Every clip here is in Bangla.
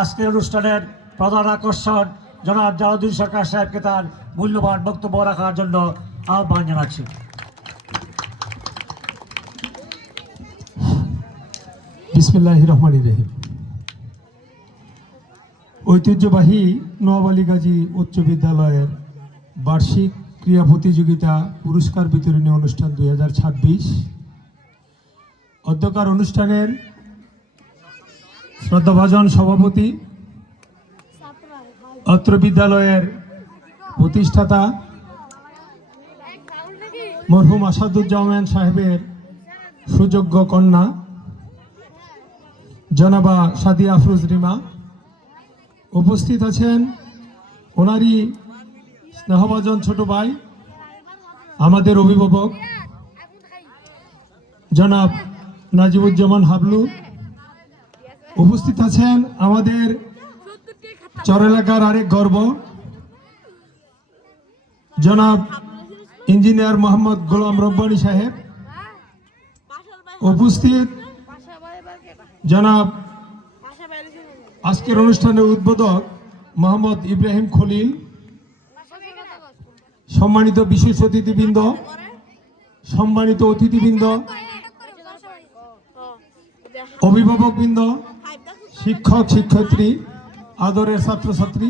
আজকের অনুষ্ঠানের প্রধান আকর্ষণ জনাব জালাউদ্দিন সরকার সাহেবকে তার মূল্যবান বক্তব্য রাখার জন্য আহ্বান জানাচ্ছি। বিসমিল্লাহির রহমানির রহিম। ঐতিহ্যবাহী নোয়াবালী গাজী উচ্চ বিদ্যালয়ের বার্ষিক ক্রীড়া প্রতিযোগিতা পুরস্কার বিতরণী অনুষ্ঠান 2026 অধ্যকার অনুষ্ঠানের শ্রদ্ধাভাজন সভাপতি অত্র বিদ্যালয়ের প্রতিষ্ঠাতা মরহুম আসাদুজ্জামান সাহেবের সুযোগ্য কন্যা জনাবা সাদিয়া আফরোজ রিমা, উপস্থিত আছেন ওনারই স্নেহভাজন ছোট ভাই আমাদের অভিভাবক জনাব নাজিবুজ্জামান হাবলু, উপস্থিত আছেন আমাদের চর এলাকার আরেক গর্ব জনাব ইঞ্জিনিয়ার মোহাম্মদ গোলাম রব্বানী সাহেব, উপস্থিত জনাব আজকের অনুষ্ঠানের উদ্বোধক মোহাম্মদ ইব্রাহিম খলিল, সম্মানিত বিশেষ অতিথিবৃন্দ, সম্মানিত অতিথিবৃন্দ, অভিভাবকবৃন্দ, শিক্ষক শিক্ষয়িত্রী, আদরের ছাত্রছাত্রী,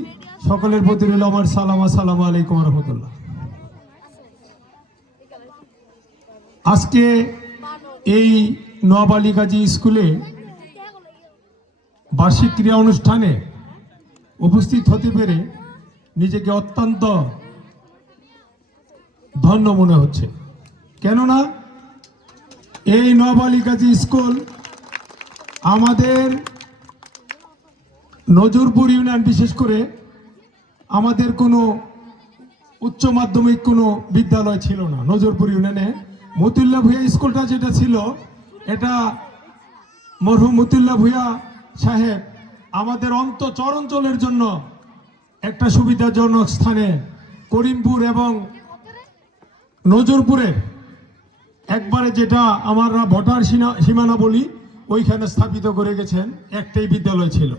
সকলের প্রতি রইল আমার সালাম। আসসালামু আলাইকুম রহমতুল্লাহ। আজকে এই নোয়াবালী গাজী স্কুলে বার্ষিক ক্রীড়া অনুষ্ঠানে উপস্থিত হতে পেরে নিজেকে অত্যন্ত ধন্য মনে হচ্ছে। কেননা এই নোয়াবালী গাজী স্কুল আমাদের নজরপুর ইউনিয়ন, বিশেষ করে আমাদের কোনো উচ্চ মাধ্যমিক কোনো বিদ্যালয় ছিল না নজরপুর ইউনিয়নে। মতুল্লা ভূঁইয়া স্কুলটা যেটা ছিল, এটা মরহুম মতুল্লা ভূঁইয়া সাহেব আমাদের চর অঞ্চলের জন্য একটা সুবিধাজনক স্থানে করিমপুর এবং নজরপুরে একবারে যেটা আমরা ভোটার সীমানা বলি ওইখানে স্থাপিত করে গেছেন। একটাই বিদ্যালয় ছিল।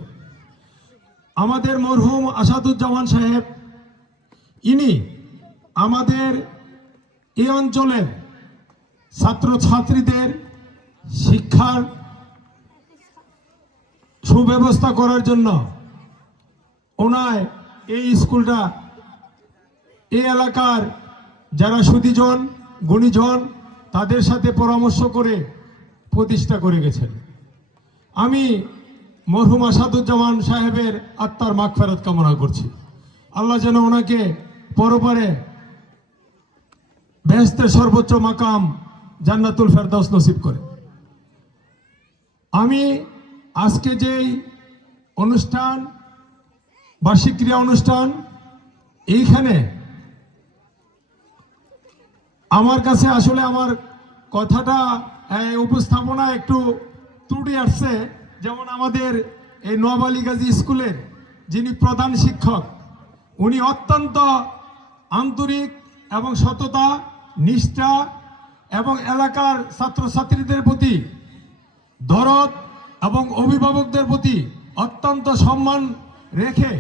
আমাদের মরহুম আসাদুজ্জামান সাহেব ইনি আমাদের এই অঞ্চলের ছাত্রছাত্রীদের শিক্ষার সুব্যবস্থা করার জন্য ওনায় এই স্কুলটা এই এলাকার যারা সুধীজন গুণীজন তাদের সাথে পরামর্শ করে প্রতিষ্ঠা করে গেছেন। আমি মরহুম আসাদুজ্জামান সাহেবের আত্মার মাগফিরাত কামনা করছি। আল্লাহ যেন ওনাকে পরপারে বেহেশতের সর্বোচ্চ মাকাম জান্নাতুল ফেরদাউস নসিব করে। আমি আজকে যেই অনুষ্ঠান বার্ষিক ক্রীড়া অনুষ্ঠান, এইখানে আমার কাছে আসলে আমার কথাটা উপস্থাপনা একটু ত্রুটি আসছে। যেমন আমাদের এই নোয়াবালী গাজী স্কুলের যিনি প্রধান শিক্ষক, উনি অত্যন্ত আন্তরিক এবং সততা, নিষ্ঠা এবং এলাকার ছাত্রছাত্রীদের প্রতি দরদ এবং অভিভাবকদের প্রতি অত্যন্ত সম্মান রেখে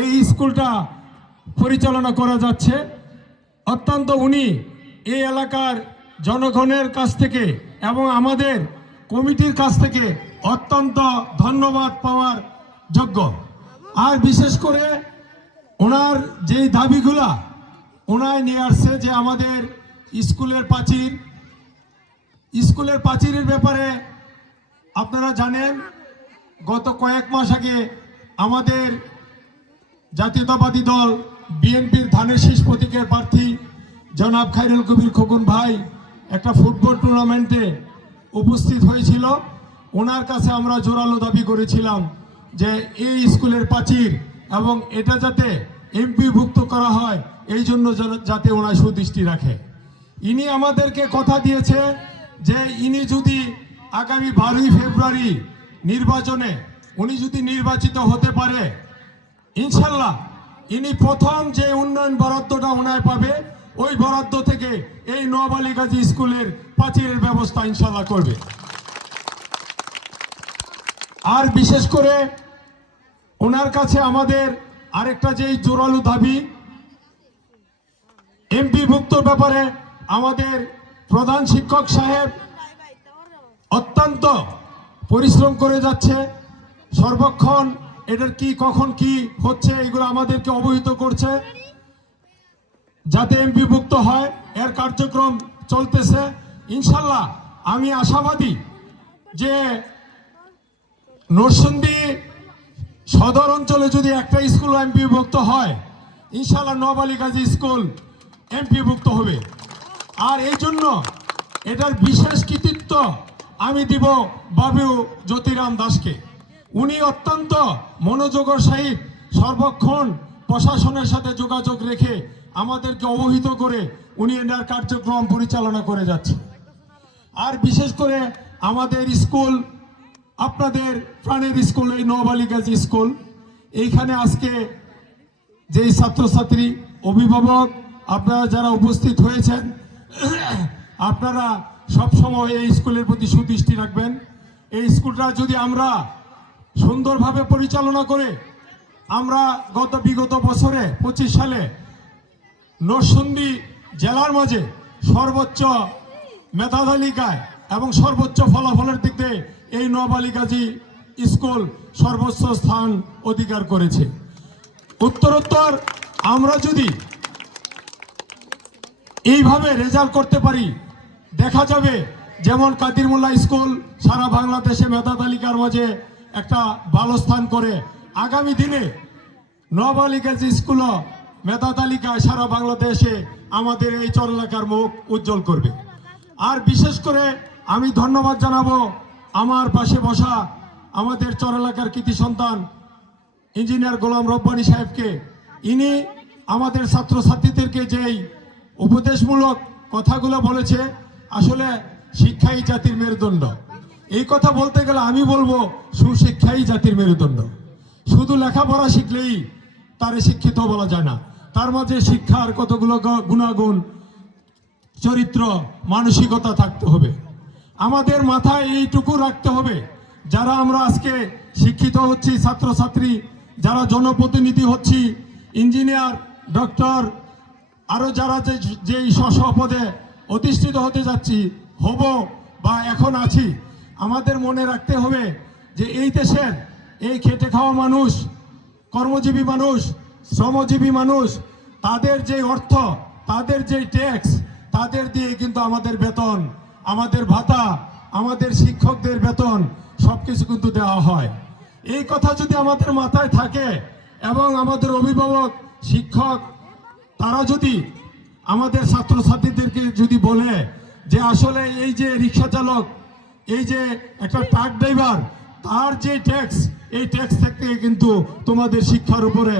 এই স্কুলটা পরিচালনা করা যাচ্ছে। অত্যন্ত উনি এই এলাকার জনগণের কাছ থেকে এবং আমাদের কমিটির কাছ থেকে অত্যন্ত ধন্যবাদ পাওয়ার যোগ্য। আর বিশেষ করে ওনার যেই দাবিগুলা ওনায় নিয়ে আসছে, যে আমাদের স্কুলের প্রাচীরের ব্যাপারে আপনারা জানেন, গত কয়েক মাস আগে আমাদের জাতীয়তাবাদী দল বিএনপির ধানের শীষ প্রতীকের প্রার্থী জনাব খায়রুল কবির খোকন ভাই একটা ফুটবল টুর্নামেন্টে উপস্থিত হয়েছিল। ওনার কাছে আমরা জোরালো দাবি করেছিলাম যে এই স্কুলের প্রাচীর এবং এটা যাতে এমপিভুক্ত করা হয়, এই জন্য যাতে ওনার সুদৃষ্টি রাখে। ইনি আমাদেরকে কথা দিয়েছে যে ইনি যদি আগামী 12ই ফেব্রুয়ারি নির্বাচনে উনি যদি নির্বাচিত হতে পারে, ইনশাল্লাহ ইনি প্রথম যে উন্নয়ন বরাদ্দটা ওনায় পাবে, ওই বরাদ্দ থেকে এই নোয়াবালী গাজী স্কুলের প্রাচীরের ব্যবস্থা ইনশাল্লাহ করবে। আর বিশেষ করে ওনার কাছে আমাদের আরেকটা যেই জোরালো দাবি, এমপি ভুক্তর ব্যাপারে আমাদের প্রধান শিক্ষক সাহেব অত্যন্ত পরিশ্রম করে যাচ্ছে, সর্বক্ষণ এটার কি কখন কি হচ্ছে এগুলো আমাদেরকে অবহিত করছে, যাতে এমপি ভুক্ত হয় এর কার্যক্রম চলতেছে। ইনশাল্লাহ আমি আশাবাদী যে নরসিংদী সদর অঞ্চলে যদি একটা স্কুল এমপি ভুক্ত হয়, ইনশাল্লাহ নবালি গাজী স্কুল এমপি ভুক্ত হবে। আর এই জন্য এটার বিশেষ কৃতিত্ব আমি দিব বাবু জ্যোতিরাম দাসকে। উনি অত্যন্ত মনোযোগের সহিত সর্বক্ষণ প্রশাসনের সাথে যোগাযোগ রেখে আমাদেরকে অবহিত করে উনি এটার কার্যক্রম পরিচালনা করে যাচ্ছে। আর বিশেষ করে আমাদের স্কুল, আপনাদের প্রাণের স্কুল এই নবালি গাজী স্কুল, এইখানে আজকে যেই ছাত্রছাত্রী অভিভাবক আপনারা যারা উপস্থিত হয়েছেন, আপনারা সবসময় এই স্কুলের প্রতি সুদৃষ্টি রাখবেন। এই স্কুলটা যদি আমরা সুন্দরভাবে পরিচালনা করে আমরা বিগত বছরে 25 সালে নরসিংদী জেলার মাঝে সর্বোচ্চ মেধা তালিকায় এবং সর্বোচ্চ ফলাফলের দিক দিয়ে এই নবালি গাজী স্কুল সর্বোচ্চ স্থান অধিকার করেছে। উত্তরোত্তর আমরা যদি এইভাবে রেজাল্ট করতে পারি, দেখা যাবে যেমন কাদির মোল্লা স্কুল সারা বাংলাদেশে মেধা তালিকার মাঝে একটা ভালো স্থান করে, আগামী দিনে নবালি গাজী স্কুলও মেধা তালিকায় সারা বাংলাদেশে আমাদের এই চর এলাকার মুখ উজ্জ্বল করবে। আর বিশেষ করে আমি ধন্যবাদ জানাবো আমার পাশে বসা আমাদের চর এলাকার কৃতি সন্তান ইঞ্জিনিয়ার গোলাম রব্বানী সাহেবকে। ইনি আমাদের ছাত্রছাত্রীদেরকে যেই উপদেশমূলক কথাগুলো বলেছে, আসলে শিক্ষাই জাতির মেরুদণ্ড। এই কথা বলতে গেলে আমি বলবো সুশিক্ষাই জাতির মেরুদণ্ড। শুধু লেখাপড়া শিখলেই তারে শিক্ষিত বলা যায় না, তার মাঝে শিক্ষার কতগুলো গুণাগুণ, চরিত্র, মানসিকতা থাকতে হবে। আমাদের মাথায় এইটুকু রাখতে হবে, যারা আমরা আজকে শিক্ষিত হচ্ছি, ছাত্রছাত্রী যারা জনপ্রতিনিধি হচ্ছি, ইঞ্জিনিয়ার, ডক্টর, আরো যারা যেই স্ব পদে অধিষ্ঠিত হতে যাচ্ছি, হব বা এখন আছি, আমাদের মনে রাখতে হবে যে এই দেশের এই খেটে খাওয়া মানুষ, কর্মজীবী মানুষ, শ্রমজীবী মানুষ, তাদের যে অর্থ, তাদের যে ট্যাক্স, তাদের দিয়ে কিন্তু আমাদের বেতন, আমাদের ভাতা, আমাদের শিক্ষকদের বেতন সবকিছু কিন্তু দেওয়া হয়। এই কথা যদি আমাদের মাথায় থাকে এবং আমাদের অভিভাবক, শিক্ষক তারা যদি আমাদের ছাত্রছাত্রীদেরকে যদি বলে যে আসলে এই যে রিক্সা চালক, এই যে একটা ট্রাক ড্রাইভার, তার যে ট্যাক্স, এই ট্যাক্স থেকে কিন্তু তোমাদের শিক্ষার উপরে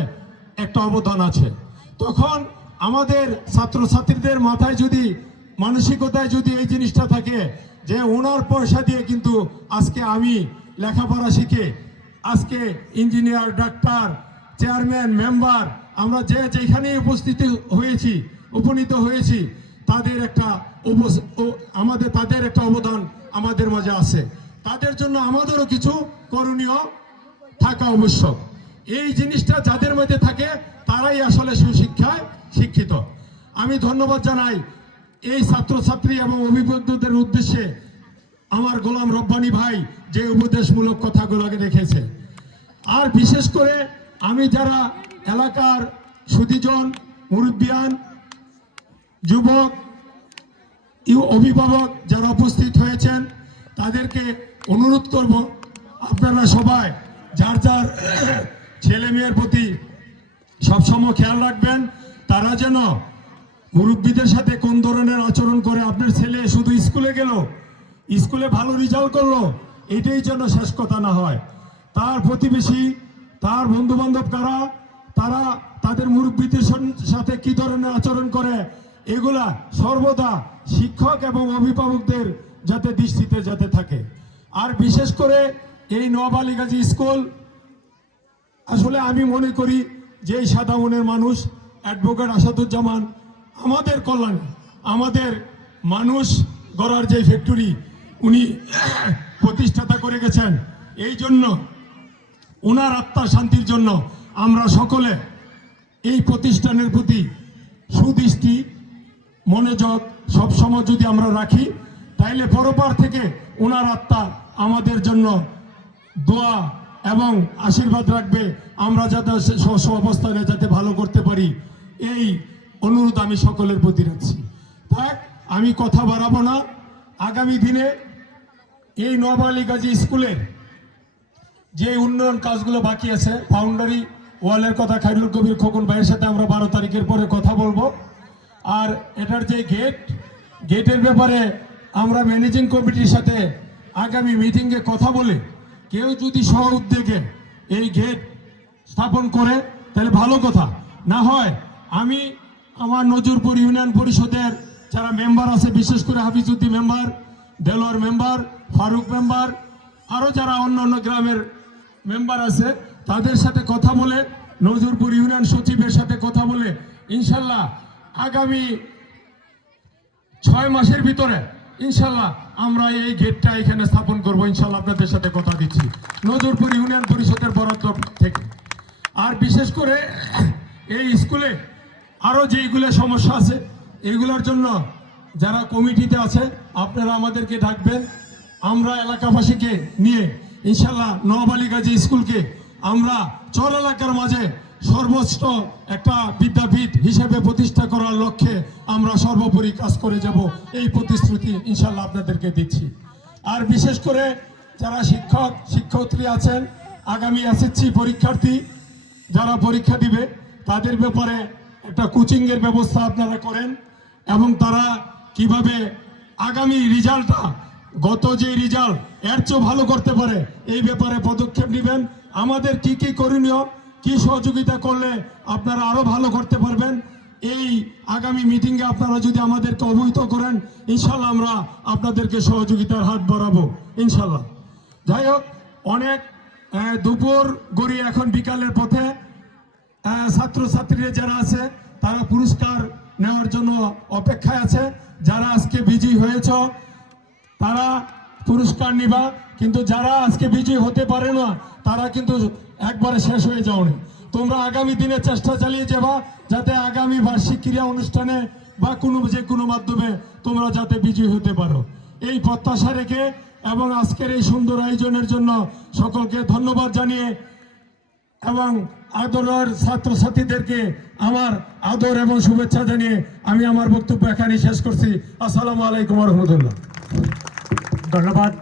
একটা অবদান আছে, তখন আমাদের ছাত্রছাত্রীদের মাথায় যদি, মানসিকতায় যদি এই জিনিসটা থাকে যে ওনার পয়সা দিয়ে কিন্তু আজকে আমি লেখাপড়া শিখে আজকে ইঞ্জিনিয়ার, ডাক্তার, চেয়ারম্যান, মেম্বার, আমরা যেখানে উপনীত হয়েছি, তাদের একটা অবদান আমাদের মাঝে আছে। তাদের জন্য আমাদেরও কিছু করণীয় থাকা আবশ্যক। এই জিনিসটা যাদের মধ্যে থাকে তারাই আসলে সুশিক্ষায় শিক্ষিত। আমি ধন্যবাদ জানাই এই ছাত্রছাত্রী এবং অভিভাবকদের উদ্দেশ্যে আমার গোলাম রব্বানী ভাই যে উপদেশমূলক কথাগুলোকে রেখেছে। আর বিশেষ করে আমি যারা এলাকার সুধীজন, মুরব্বিয়ান, যুবক, অভিভাবক যারা উপস্থিত হয়েছেন, তাদেরকে অনুরোধ করব আপনারা সবাই যার যার ছেলে মেয়ের প্রতি সবসময় খেয়াল রাখবেন, তারা যেন মুরব্বীদের সাথে কোন ধরনের আচরণ করে। আপনার ছেলে শুধু স্কুলে গেল, স্কুলে ভালো রেজাল্ট করলো, এটাই যেন শেষ কথা না হয়। তার প্রতিবেশী, তার বন্ধু বান্ধব কারা, তারা তাদের মুরব্বীদের সাথে কি ধরনের আচরণ করে, এগুলা সর্বদা শিক্ষক এবং অভিভাবকদের যাতে দৃষ্টিতে যাতে থাকে। আর বিশেষ করে এই নবালি গাজী স্কুল, আসলে আমি মনে করি যে এই সাদা মনের মানুষ অ্যাডভোকেট আসাদুজ্জামান আমাদের কল্যাণে, আমাদের মানুষ গড়ার যে ফ্যাক্টরি উনি প্রতিষ্ঠাতা করে গেছেন। এই জন্য ওনার আত্মার শান্তির জন্য আমরা সকলে এই প্রতিষ্ঠানের প্রতি সুদৃষ্টি মনোযোগ সবসময় যদি আমরা রাখি, তাইলে পরপার থেকে ওনার আত্মা আমাদের জন্য দোয়া এবং আশীর্বাদ রাখবে, আমরা যাতে অবস্থানে যাতে ভালো করতে পারি, এই অনুরোধ আমি সকলের প্রতি রাখছি। থাক, আমি কথা বাড়াবো না। আগামী দিনে এই নোয়াবালি গাজী স্কুলের যে উন্নয়ন কাজগুলো বাকি আছে, বাউন্ডারি ওয়ালের কথা খায়রুল কবির খোকন ভাইয়ের সাথে আমরা 12 তারিখের পরে কথা বলবো। আর এটার যে গেটের ব্যাপারে আমরা ম্যানেজিং কমিটির সাথে আগামী মিটিংয়ে কথা বলে কেউ যদি স্ব উদ্যোগে এই গেট স্থাপন করে তাহলে ভালো কথা, না হয় আমি আমার নজরপুর ইউনিয়ন পরিষদের যারা মেম্বার আছে, বিশেষ করে Hafizuddin member, Delwar member, Faruk member, আরও যারা অন্য অন্য গ্রামের মেম্বার আছে তাদের সাথে কথা বলে, নজরপুর ইউনিয়ন সচিবের সাথে কথা বলে ইনশাল্লাহ আগামী 6 মাসের ভিতরে ইনশাল্লাহ আমরা এই গেটটা এখানে স্থাপন করব। ইনশাল্লাহ আপনাদের সাথে কথা দিচ্ছি নজরপুর ইউনিয়ন পরিষদের বরাদ্দ থেকে। আর বিশেষ করে এই স্কুলে আরও যেইগুলো সমস্যা আছে এইগুলোর জন্য যারা কমিটিতে আছে আপনারা আমাদেরকে ডাকবেন। আমরা এলাকাবাসীকে নিয়ে ইনশাল্লাহ নোয়াবালি গাজী স্কুলকে আমরা চর এলাকার মাঝে সর্বোচ্চ একটা বিদ্যাপীঠ হিসেবে প্রতিষ্ঠা করার লক্ষ্যে আমরা সর্বোপরি কাজ করে যাব, এই প্রতিশ্রুতি ইনশাল্লাহ আপনাদেরকে দিচ্ছি। আর বিশেষ করে যারা শিক্ষক শিক্ষয়িত্রী আছেন, আগামী এসএসসি পরীক্ষার্থী যারা পরীক্ষা দিবে তাদের ব্যাপারে একটা কোচিংয়ের ব্যবস্থা আপনারা করেন এবং তারা কিভাবে আগামী রেজাল্টটা গত যে রেজাল্ট এর চেয়ে ভালো করতে পারে এই ব্যাপারে পদক্ষেপ নেবেন। আমাদের কি কি করণীয়, কি সহযোগিতা করলে আপনারা আরো ভালো করতে পারবেন, এই আগামী মিটিংয়ে আপনারা যদি আমাদেরকে অবহিত করেন ইনশাল্লাহ আমরা আপনাদেরকে সহযোগিতার হাত বাড়াবো ইনশাল্লাহ। যাই হোক, অনেক দুপুর গড়িয়ে এখন বিকালের পথে ছাত্রছাত্রীরা যারা আছে তারা পুরস্কার নেওয়ার জন্য অপেক্ষায় আছে। যারা আজকে বিজয়ী হয়েছ তারা পুরস্কার নিবা, কিন্তু যারা আজকে বিজয়ী হতে পারে না তারা কিন্তু একবারে শেষ হয়ে যাওনি। তোমরা আগামী দিনে চেষ্টা চালিয়ে যাবা যাতে আগামী বার্ষিক ক্রীড়া অনুষ্ঠানে বা যে কোনো মাধ্যমে তোমরা যাতে বিজয়ী হতে পারো, এই প্রত্যাশা রেখে এবং আজকের এই সুন্দর আয়োজনের জন্য সকলকে ধন্যবাদ জানিয়ে এবং আদরের ছাত্রছাত্রীদেরকে আমার আদর এবং শুভেচ্ছা জানিয়ে আমি আমার বক্তব্য এখানে শেষ করছি। আসসালামু আলাইকুম ওয়া রাহমাতুল্লাহ। ধন্যবাদ।